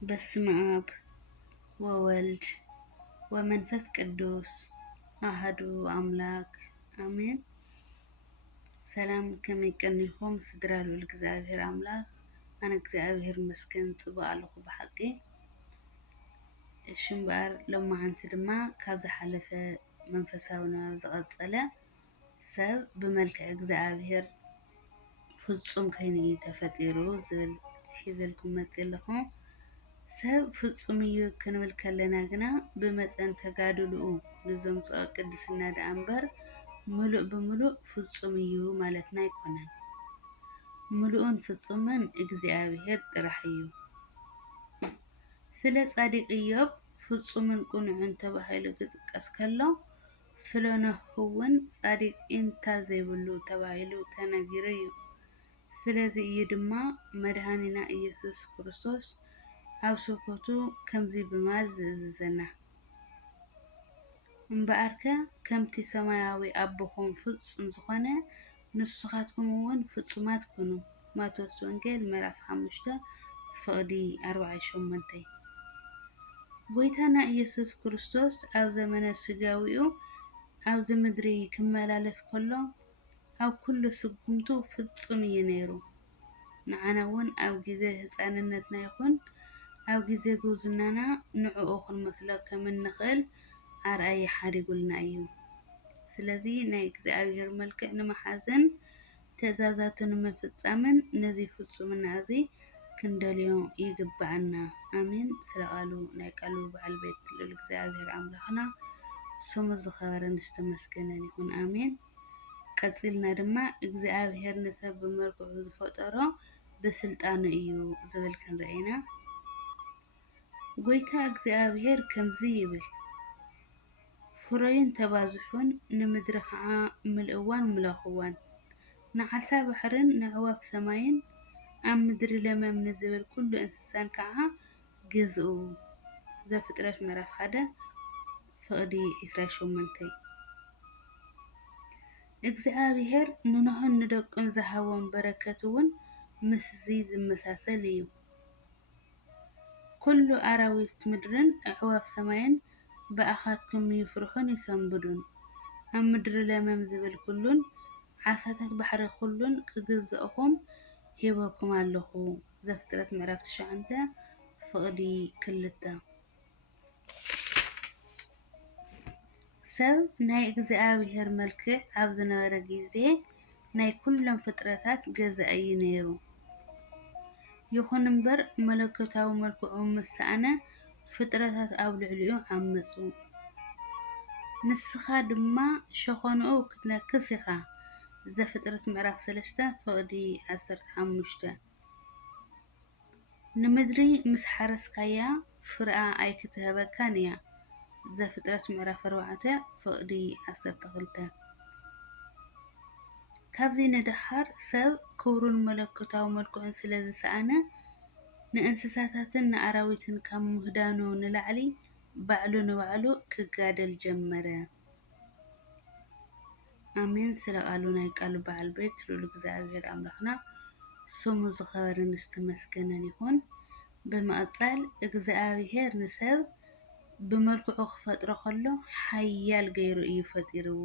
በስመ አብ ወወልድ ወመንፈስ ቅዱስ አሐዱ አምላክ አሜን። ሰላም ከመይቀኒኹም ስድራ ልዑል እግዚአብሔር አምላክ ኣነ እግዚአብሔር መስገን ጽቡቕ ኣለኹ ብሓቂ እምበር ሎማዓንቲ ድማ ካብ ዝሓለፈ መንፈሳውና ዝቐጸለ ሰብ ብመልክዕ እግዚአብሔር ፍጹም ኮይኑ ተፈጢሩ ዝብል ሒዘልኩም መጽእ ኣለኹ። ሰብ ፍጹም እዩ ክንብል ከለና ግና ብመጠን ተጋድልኡ ንዘምጽኦ ቅድስና ደኣ እምበር ሙሉእ ብሙሉእ ፍጹም እዩ ማለትና ኣይኮነን። ሙሉእን ፍጹምን እግዚአብሔር ጥራሕ እዩ። ስለ ጻዲቕ ኢዮብ ፍጹምን ቁኑዕን ተባሂሉ ክጥቀስ ከሎ ስለ ኖህ እውን ጻዲቕ ኢንታ ዘይብሉ ተባሂሉ ተነጊሩ እዩ። ስለዚ እዩ ድማ መድሃኒና ኢየሱስ ክርስቶስ ኣብ ስብከቱ ከምዚ ብማል ዝእዝዘና እምበኣርከ ከምቲ ሰማያዊ ኣቦኹም ፍጹም ዝኾነ ንስኻትኩም እውን ፍጹማት ኩኑ። ማቴዎስ ወንጌል ምዕራፍ 5:48 ጎይታና ኢየሱስ ክርስቶስ ኣብ ዘመነ ስጋዊኡ ኣብዚ ምድሪ ክመላለስ ከሎ ኣብ ኩሉ ስጉምቱ ፍጹም እዩ ነይሩ። ንዓና እውን ኣብ ግዜ ህፃንነትና ይኹን ኣብ ግዜ ጉብዝናና ንዕኡ ክንመስሎ ከም እንኽእል ኣርኣያ ሓዲጉልና እዩ። ስለዚ ናይ እግዚአብሔር መልክዕ ንምሓዝን ትእዛዛቱ ንምፍጻምን ነዚ ፍጹምና እዚ ክንደልዮ ይግባአና። ኣሜን። ስለ ቃሉ ናይ ቃሉ በዓል ቤት ልዑል እግዚአብሔር ኣምላኽና ስሙ ዝኸበረን ዝተመስገነን ይኹን። ኣሜን። ቀፂልና ድማ እግዚአብሔር ንሰብ ብመልክዑ ዝፈጠሮ ብስልጣኑ እዩ ዝብል ክንርአና። ጎይታ እግዚአብሔር ከምዚ ይብል ፍረዩን ተባዝሑን ንምድሪ ከዓ ምልእዋን ምለኽዋን ንዓሳ ባሕርን ንዕዋፍ ሰማይን ኣብ ምድሪ ለመም ንዝብል ኩሉ እንስሳን ከዓ ግዝኡ። ዘፍጥረት ምዕራፍ 1:28 እግዚአብሔር ንኖህን ንደቁን ዝሃቦም በረከት እውን ምስዚ ዝመሳሰል እዩ። ኩሉ ኣራዊት ምድርን ኣዕዋፍ ሰማይን ብኣኻትኩም ይፍርሑን ይሰንብዱን ኣብ ምድሪ ለመም ዝብል ኩሉን ዓሳታት ባሕሪ ኩሉን ክግዝአኹም ሂበኩም ኣለኹ። ዘፍጥረት ምዕራፍ 9:2 ሰብ ናይ እግዚአብሔር መልክዕ ኣብ ዝነበረ ግዜ ናይ ኩሎም ፍጥረታት ገዛኢ እዩ ነይሩ። ይኹን እምበር መለኮታዊ መልክዑ ምሳኣነ ፍጥረታት ኣብ ልዕሊኡ ዓመፁ። ንስኻ ድማ ሸኾንኡ ክትነክስ ኢኻ። ዘፍጥረት ምዕራፍ 3:15 ንምድሪ ምስ ሓረስካያ ፍርኣ ኣይክትህበካን እያ። ዘፍጥረት ምዕራፍ 4:12 ካብዚ ንድሓር ሰብ ክብሩን መለኮታዊ መልክዑን ስለ ዝሰኣነ ንእንስሳታትን ንኣራዊትን ካብ ምህዳኑ ንላዕሊ ባዕሉ ንባዕሉ ክጋደል ጀመረ። ኣሜን። ስለ ቃሉ ናይ ቃሉ በዓል ቤት ልዑል እግዚአብሔር ኣምላኽና ስሙ ዝኸበረን ዝተመስገነን ይኹን። ብምቕጻል እግዚአብሔር ንሰብ ብመልክዑ ክፈጥሮ ከሎ ሓያል ገይሩ እዩ ፈጢርዎ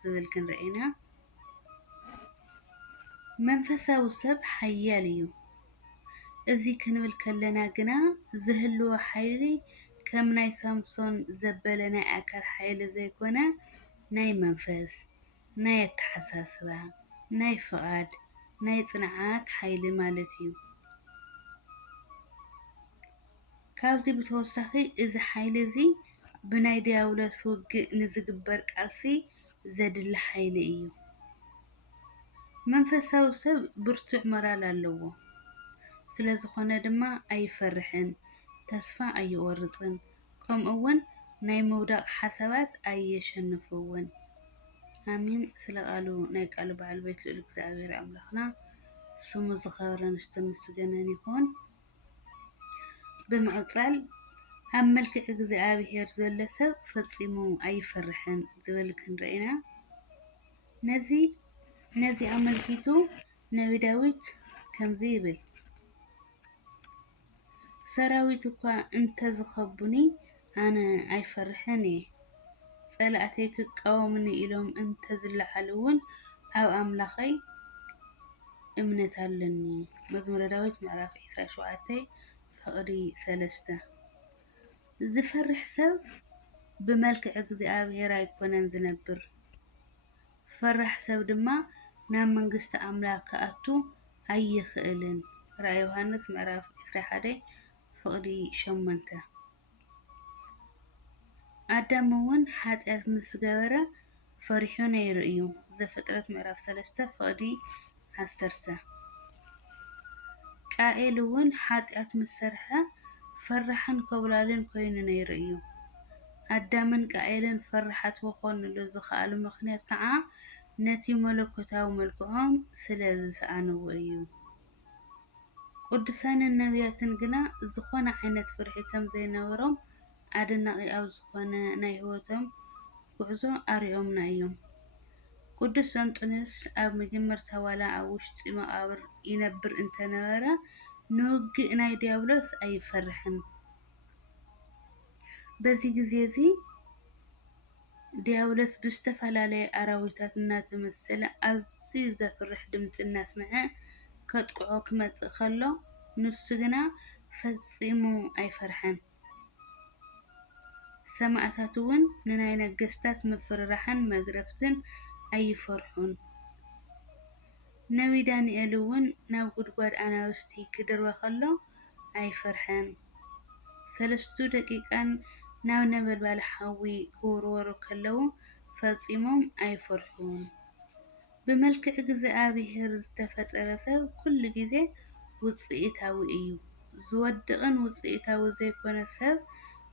ዝብል ክንርአና። መንፈሳዊ ሰብ ሓያል እዩ። እዚ ክንብል ከለና ግና ዝህልዎ ሓይሊ ከም ናይ ሳምሶን ዘበለ ናይ ኣካል ሓይሊ ዘይኮነ ናይ መንፈስ፣ ናይ ኣተሓሳስባ፣ ናይ ፍቓድ፣ ናይ ጽንዓት ሓይሊ ማለት እዩ። ካብዚ ብተወሳኺ እዚ ሓይሊ እዚ ብናይ ዲያብሎስ ውግእ ንዝግበር ቃልሲ ዘድሊ ሓይሊ እዩ። መንፈሳዊ ሰብ ብርቱዕ ሞራል ኣለዎ። ስለ ዝኾነ ድማ ኣይፈርሕን፣ ተስፋ ኣይቆርፅን፣ ከምኡ እውን ናይ ምውዳቕ ሓሳባት ኣየሸንፍውን። ኣሜን። ስለ ቃሉ ናይ ቃሉ በዓል ቤት ልዑል እግዚአብሔር ኣምላኽና ስሙ ዝኸበረን ዝተመስገነን ይኹን። ብምቕጻል ኣብ መልክዕ እግዚአብሔር ዘሎ ሰብ ፈጺሙ ኣይፈርሕን ዝብል ክንርአና። ነዚ ኣመልኪቱ ነቢ ዳዊት ከምዚ ይብል ሰራዊት እኳ እንተዝኸቡኒ ኣነ ኣይፈርሕን እየ። ጸላእተይ ክቃወሙኒ ኢሎም እንተዝለዓሉ እውን ኣብ ኣምላኸይ እምነት ኣለኒ። መዝሙረ ዳዊት ምዕራፍ 27 ፍቕዲ 3 ዝፈርሕ ሰብ ብመልክዕ እግዚኣብሔር ኣይኮነን ዝነብር። ፈራሕ ሰብ ድማ ናብ መንግስቲ ኣምላክ ክኣቱ ኣይኽእልን። ራእየ ዮሃንስ ምዕራፍ 21 ፍቕዲ 8 ኣዳም እውን ኃጢአት ምስ ገበረ ፈሪሑ ነይሩ እዩ። ዘፍጥረት ምዕራፍ 3 ፍቕዲ 10 ቃኤል እውን ኃጢአት ምስ ሰርሐ ፈራሕን ኮብላልን ኮይኑ ነይሩ እዩ። ኣዳምን ቃኤልን ፈራሓት ክኾኑሉ ዝኸኣሉ ምኽንያት ከዓ ነቲ መለኮታዊ መልክዖም ስለ ዝሰኣንዎ እዩ። ቅዱሳንን ነቢያትን ግና ዝኾነ ዓይነት ፍርሒ ከም ዘይነበሮም ኣደናቒ ኣብ ዝኾነ ናይ ህይወቶም ጉዕዞ ኣርዮምና እዮም። ቅዱስ አንጦንዮስ ኣብ መጀመርታ ዋላ ኣብ ውሽጢ መቃብር ይነብር እንተነበረ ንውግእ ናይ ዲያብሎስ ኣይፈርሕን። በዚ ግዜ እዚ ዲያብሎስ ብዝተፈላለየ ኣራዊታት እናተመሰለ ኣዝዩ ዘፍርሕ ድምፂ እናስምዐ ከጥቅዖ ክመጽእ ከሎ ንሱ ግና ፈጺሙ ኣይፈርሐን። ሰማዕታት እውን ንናይ ነገስታት ምፍርራሕን መግረፍትን ኣይፈርሑን። ነቢይ ዳንኤል እውን ናብ ጉድጓድ ኣናብስቲ ክድርበ ከሎ ኣይፈርሐን። 3 ደቂቃን ናብ ነበልባል ሓዊ ክውርወሩ ከለዉ ፈጺሞም ኣይፈርሑን። ብመልክዕ እግዚኣብሔር ዝተፈጠረ ሰብ ኩሉ ግዜ ውጽኢታዊ እዩ። ዝወድቕን ውጽኢታዊ ዘይኮነ ሰብ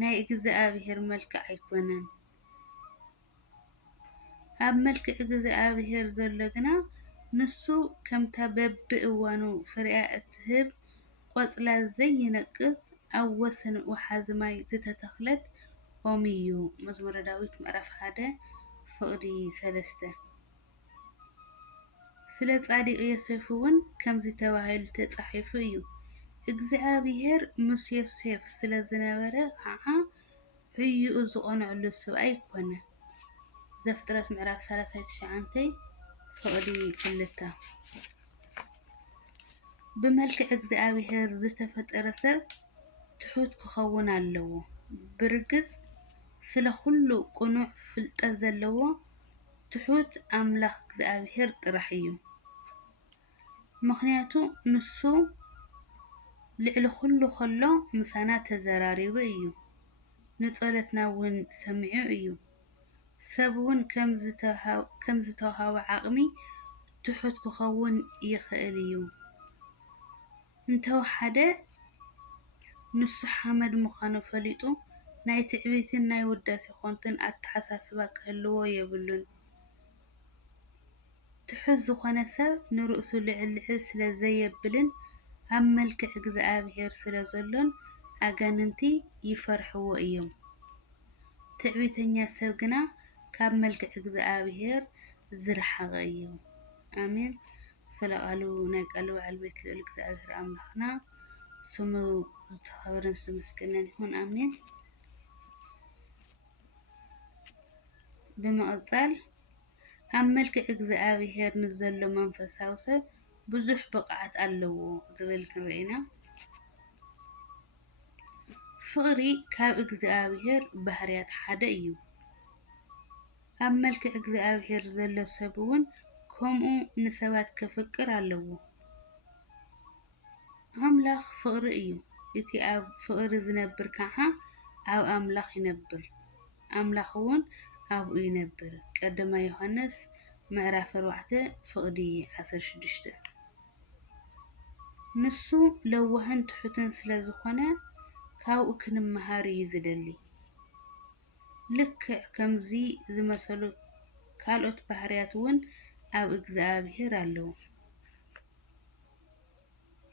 ናይ እግዚኣብሔር መልክዕ ኣይኮነን። ኣብ መልክዕ እግዚኣብሔር ዘሎ ግና ንሱ ከምታ በቢእዋኑ ፍርያ እትህብ ቆጽላ ዘይነቅጽ ኣብ ወሰን ወሓዚ ማይ ዝተተኽለት ኦም እዩ። መዝሙረ ዳዊት ምዕራፍ 1 ፍቕዲ 3 ስለ ጻዲቕ ዮሴፍ እውን ከምዚ ተባሂሉ ተጻሒፉ እዩ። እግዚኣብሔር ምስ ዮሴፍ ስለ ዝነበረ ከዓ ዕዩኡ ዝቖነዐሉ ሰብ ኣይኮነ። ዘፍጥረት ምዕራፍ 39 ፍቕዲ 2 ብመልክዕ እግዚኣብሔር ዝተፈጠረ ሰብ ትሑት ክኸውን ኣለዎ። ብርግጽ ስለ ኩሉ ቁኑዕ ፍልጠት ዘለዎ ትሑት ኣምላኽ እግዚኣብሔር ጥራሕ እዩ። ምኽንያቱ ንሱ ልዕሊ ኩሉ ከሎ ምሳና ተዘራሪቡ እዩ። ንጸሎትና እውን ሰሚዑ እዩ። ሰብ እውን ከም ዝተውሃቦ ዓቕሚ ትሑት ክኸውን ይኽእል እዩ። እንተወሓደ ንሱ ሓመድ ምዃኑ ፈሊጡ ናይ ትዕቢትን ናይ ውዳሴ ኮንቱን ኣተሓሳስባ ክህልዎ የብሉን። ትሑት ዝኾነ ሰብ ንርእሱ ልዕል ስለ ዘየብልን ኣብ መልክዕ እግዚኣብሔር ስለ ዘሎን ኣጋንንቲ ይፈርሕዎ እዮም። ትዕቢተኛ ሰብ ግና ካብ መልክዕ እግዚኣብሔር ዝረሓቐ እዩ። ኣሜን። ስለ ቃሉ ናይ ቃሉ በዓል ቤት ልዑል እግዚኣብሔር ኣምላኽና ስሙ ዝተኸበረን ዝተመስገነን ይሁን። ኣሜን። ብምቕጻል ኣብ መልክዕ እግዚኣብሔር ንዘሎ መንፈሳዊ ሰብ ብዙሕ ብቕዓት ኣለዎ ዝብል ክንርኢ ኢና። ፍቕሪ ካብ እግዚኣብሔር ባህርያት ሓደ እዩ። ኣብ መልክዕ እግዚኣብሔር ዘሎ ሰብ እውን ከምኡ ንሰባት ከፍቅር ኣለዎ። ኣምላኽ ፍቕሪ እዩ። እቲ ኣብ ፍቕሪ ዝነብር ከዓ ኣብ ኣምላኽ ይነብር፣ ኣምላኽ እውን ኣብኡ ይነብር። ቀዳማይ ዮሃንስ ምዕራፍ 4 ፍቕዲ 16 ንሱ ለዋህን ትሑትን ስለ ዝኾነ ካብኡ ክንመሃር እዩ ዝደሊ። ልክዕ ከምዚ ዝመሰሉ ካልኦት ባህርያት እውን ኣብ እግዚኣብሔር ኣለዉ።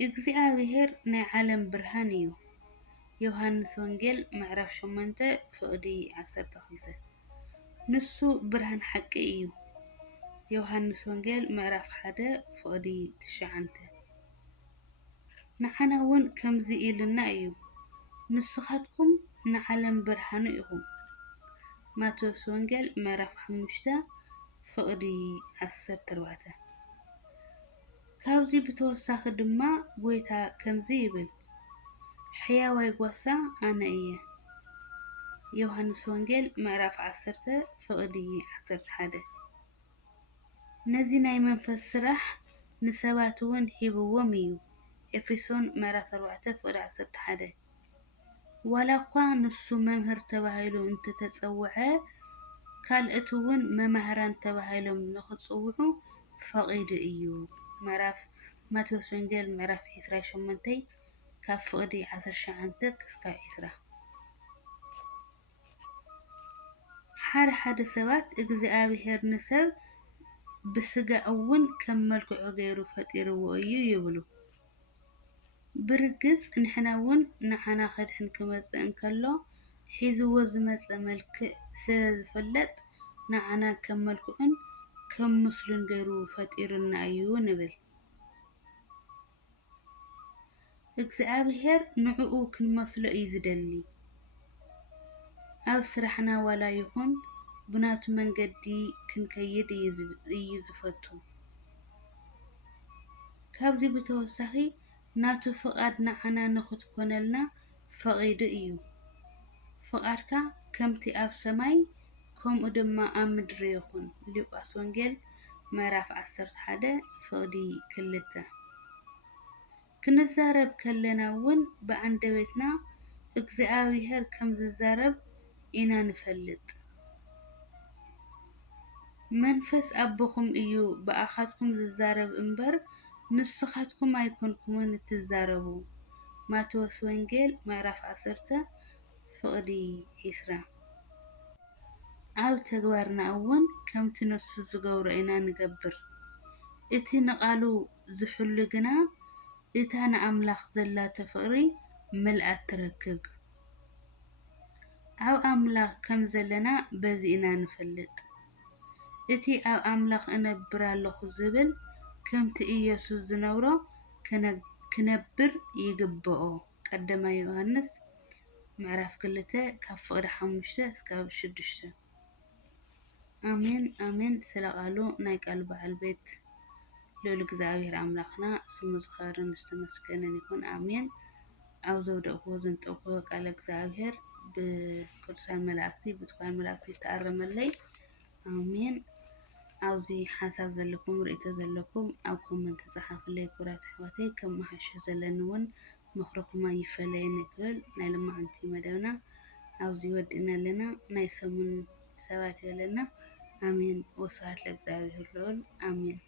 እግዚኣብሔር ናይ ዓለም ብርሃን እዩ። ዮሃንስ ወንጌል ምዕራፍ 8 ፍቕዲ 12 ንሱ ብርሃን ሓቂ እዩ። ዮሃንስ ወንጌል ምዕራፍ 1 ፍቕዲ 9 ንዓና እውን ከምዚ ኢልና እዩ። ንስኻትኩም ንዓለም ብርሃኑ ኢኹም። ማቴዎስ ወንጌል ምዕራፍ 5 ፍቕዲ 14 ካብዚ ብተወሳኺ ድማ ጎይታ ከምዚ ይብል ሕያዋይ ጓሳ ኣነ እየ። ዮሃንስ ወንጌል ምዕራፍ 10 ፍቕዲ 11 ነዚ ናይ መንፈስ ስራሕ ንሰባት እውን ሂብዎም እዩ። ኤፌሶን ምዕራፍ 4 ፍቕዲ 11 ዋላ እኳ ንሱ መምህር ተባሂሉ እንተተፀውዐ ካልኦት እውን መማህራን ተባሂሎም ንኽፅውዑ ፈቒዱ እዩ። ምዕራፍ ማቴዎስ ወንጌል ምዕራፍ 28 ካብ ፍቕዲ 19 ክሳብ 20 ሓደ ሰባት እግዚኣብሔር ንሰብ ብስጋ እውን ከም መልክዑ ገይሩ ፈጢርዎ እዩ ይብሉ። ብርግፅ ንሕና እውን ንዓና ከድሕን ክመፅእ እንከሎ ሒዝዎ ዝመፀ መልክዕ ስለ ዝፍለጥ ንዓና ከም መልክዑን ከም ምስሉን ገይሩ ፈጢሩና እዩ ንብል። እግዚኣብሔር ንዕኡ ክንመስሎ እዩ ዝደሊ። ኣብ ስራሕና ዋላ ይኹን ብናቱ መንገዲ ክንከይድ እዩ ዝፈቱ። ካብዚ ብተወሳኺ ናቱ ፍቓድ ንዓና ንኽትኮነልና ፈቒዱ እዩ። ፍቓድካ ከምቲ ኣብ ሰማይ ከምኡ ድማ ኣብ ምድሪ ይኹን። ሉቃስ ወንጌል ምዕራፍ 11 ፍቕዲ 2 ክንዛረብ ከለና እውን ብኣንደበትና እግዚኣብሔር ከም ዝዛረብ ኢና ንፈልጥ። መንፈስ ኣቦኹም እዩ ብኣኻትኩም ዝዛረብ እምበር ንስኻትኩም ኣይኮንኩምን ትዛረቡ። ማቴዎስ ወንጌል ምዕራፍ 10 ፍቕዲ 20 ኣብ ተግባርና እውን ከምቲ ንሱ ዝገብሮ ኢና ንገብር። እቲ ንቓሉ ዝሕሉ ግና እታ ንኣምላኽ ዘላቶ ፍቕሪ ምልኣት ትረክብ። ኣብ ኣምላኽ ከም ዘለና በዚ ኢና ንፈልጥ። እቲ ኣብ ኣምላኽ እነብር ኣለኹ ዝብል ከምቲ ኢየሱስ ዝነብሮ ክነብር ይግብኦ። ቀዳማይ ዮሃንስ ምዕራፍ 2 ካብ ፍቕዲ 5 እስካብ 6 ኣሜን ኣሜን። ስለ ቃሉ ናይ ቃል በዓል ቤት ልዑል እግዚኣብሔር ኣምላኽና ስሙ ዝኸበረን ዝተመስገነን ይኹን ኣሜን። ኣብ ዘውደቕዎ ዘንጠቕዎ ቃል እግዚኣብሔር ብቅዱሳን መላእክቲ ብትኳን መላእክቲ ተኣረመለይ ኣሜን። ኣብዚ ሓሳብ ዘለኩም ርእቶ ዘለኩም ኣብ ኮመንት ተጻሓፉለይ ኩራት ኣሕዋተይ ከም መሓሽ ዘለኒ እውን ምኽርኩማ ይፈለየኒ ክብል ናይ ልማዓንቲ መደብና ኣብዚ ወዲእና ኣለና። ናይ ሰሙን ሰባት የለና። ኣሜን። ወስብሐት ለእግዚአብሔር ልዑል ኣሜን።